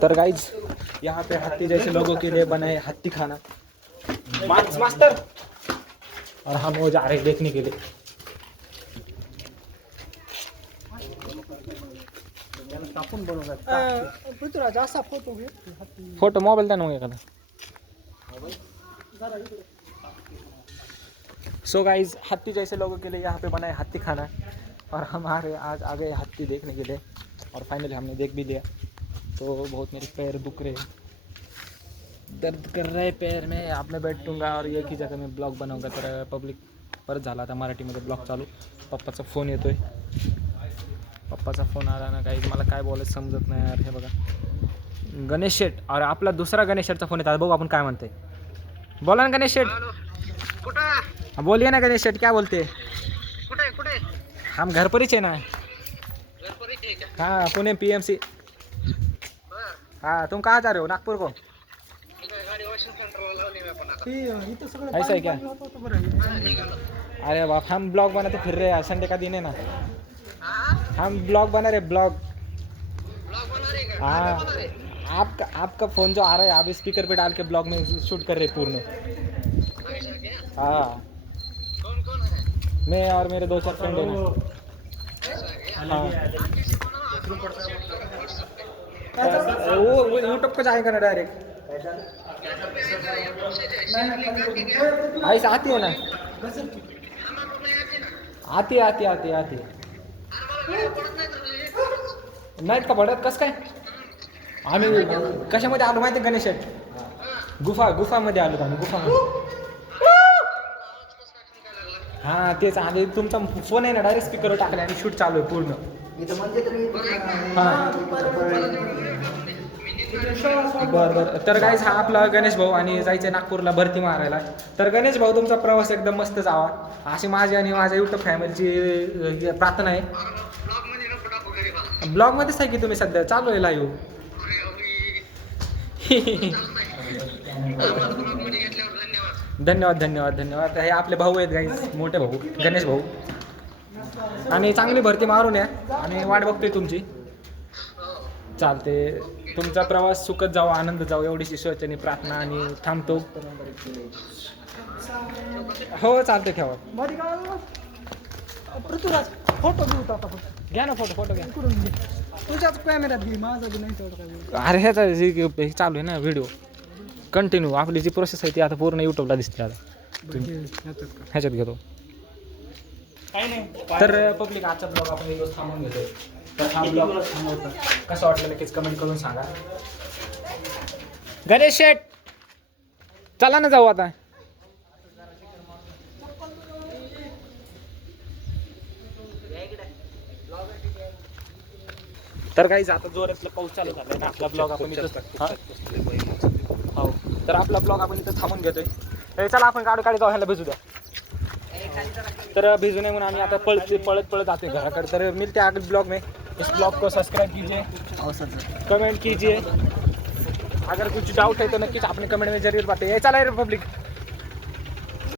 तर गाइज यहाँ पे हाथी जैसे लोगों के लिए बना है हाथी खाना मास्टर, और हम वो जा रहे हैं देखने के लिए। फोटो मोबाइल देना होगा एखादा। सो गाइज हाथी जैसे लोगों के लिए यहाँ पे बना है हाथी खाना, और हम आज आ गए हाथी देखने के लिए, और फाइनली हमने देख भी लिया। तो बहुत मेरे पैर दुख रहे, दर्द कर रहे पैर में। आप मैं बैठूंगा और एक ही जगह में ब्लॉग बनवूंगा। तर पब्लिक परत झाला आता मराठीमध्ये ब्लॉग चालू। पप्पाचा फोन येतोय, पप्पाचा फोन आला ना काही मला काय बोलायचं समजत नाही यार। हे बघा गणेश शेठ, और आपला दुसरा गणेश शेठचा फोन येतात, बघू आपण काय म्हणते। बोला ना गणेश शेठ। कुठं बोलिए ना गणेश शेठ, क्या बोलते। कुठे हम घर पर ही है ना। हाँ पुणे PMC। हाँ तुम कहाँ जा रहे हो, नागपुर को। ऐसा है क्या। अरे बाप, हम ब्लॉग बनाते फिर रहे हैं, संडे का दिन है ना, हम ब्लॉग बना रहे ब्लॉग। हाँ आपका फ़ोन जो आ रहा है आप स्पीकर पे डाल के ब्लॉग में शूट कर रहे पूर्ण। हाँ मैं और मेरे 2-4 फ्रेंड हैं ना। हाँ वो यूट्यूब पे जाएगा ना डायरेक्ट। ऐसा आती है ना, आती नाहीत का पडत। कसं काय आम्ही कशामध्ये आलो माहिती गणेश शेठ, गुफामध्ये आलो आम्ही, गुफामध्ये। हां तेच आधी तुमचा फोन आहे ना डायरेक्ट स्पीकरवर टाकला आणि शूट चालू आहे पूर्ण। हां बरं। तर गाईज हा आपला गणेश भाऊ, आणि जायचं नागपूरला भरती मारायला। तर गणेश भाऊ तुमचा प्रवास एकदम मस्त जावा, अशी माझी आणि माझ्या यूट्यूब फॅमिलीची प्रार्थना आहे। ब्लॉगमध्येच आहे की तुम्ही सध्या, चालू आहे लाईव्ह। धन्यवाद। हे आपले भाऊ आहेत गाईज, मोठे भाऊ गणेश भाऊ, आणि चांगली भरती मारून या, आणि वाट बघतोय तुमची। चालते, तुमचा प्रवास सुखद जावा, आनंद जावा, एवढीच ईश्वरचरणी प्रार्थना, आणि थांबतो। हो चालते, ठेवा। पृथ्वीराज फोटो घेऊ आता, घ्या ना फोटो घ्या। तुझ्याच कॅमेऱ्यात घे, माझा बी नाही तेवढं काय। अरे ह्याचा हे चालू आहे ना व्हिडिओ कंटिन्यू, आपली जी प्रोसेस आहे ती आता पूर्ण यूट्यूबला दिसते आता। ह्याच्यात घेतो। तर पब्लिक आजचा ब्लॉग आपण एक दिवस थांबून घेतो। तर हा ब्लॉग कसं वाटलं नक्कीच कमेंट करून सांगा। गणेश शेठ चला ना जाऊ आता। तर काही आता जोरातला पाऊस चालू झाला ना, आपला ब्लॉग आपण इथं हो, तर आपला ब्लॉग आपण इथं थांबून घेतोय। चला आपण गाडी जाऊ, ह्याला भिजू द्या। तर भिजू नये म्हणून आम्ही आता पळत जाते घराकडे। तर मिलते आगे ब्लॉग में। इस ब्लॉग को सब्सक्राइब कीजिए, कमेंट कीजिए, अगर कुछ डाउट है तो नक्कीच आपने कमेंट में जरूर बताइए। चला रे पब्लिक।